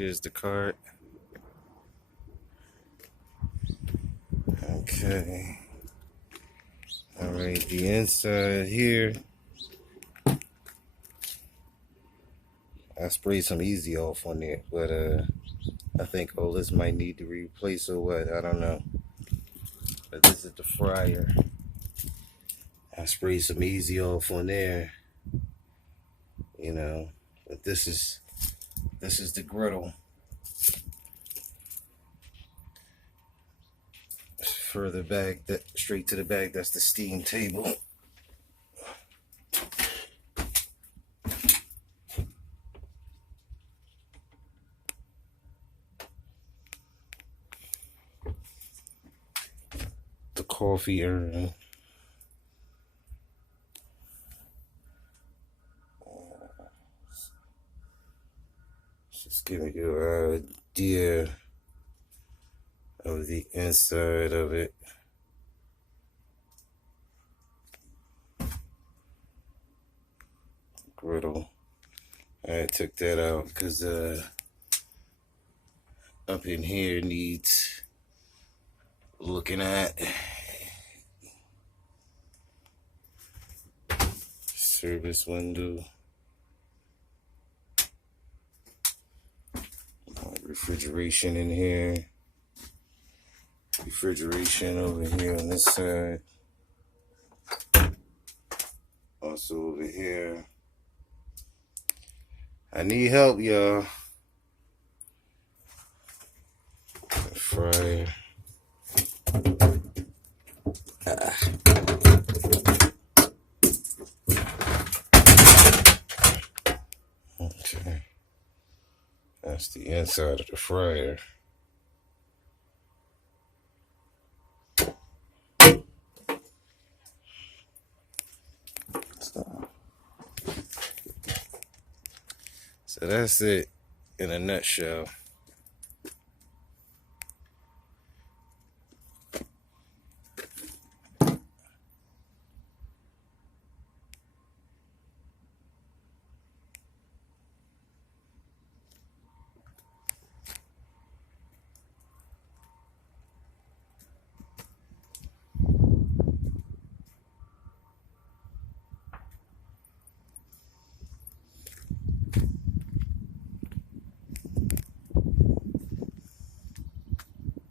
Here's the cart. Okay. Alright, the inside here. I sprayed some Easy Off on there, but I think all this might need to replace or what, I don't know. But this is the fryer. I sprayed some Easy Off on there, you know. But this is the griddle. Further back, that straight to the back, that's the steam table. The coffee urn. Just giving you an idea of the inside of it. Griddle. I took that out because up in here needs looking at. Service window. Refrigeration in here. Refrigeration over here on this side. Also over here. I need help, y'all. Fryer. Okay. That's the inside of the fryer. So that's it in a nutshell.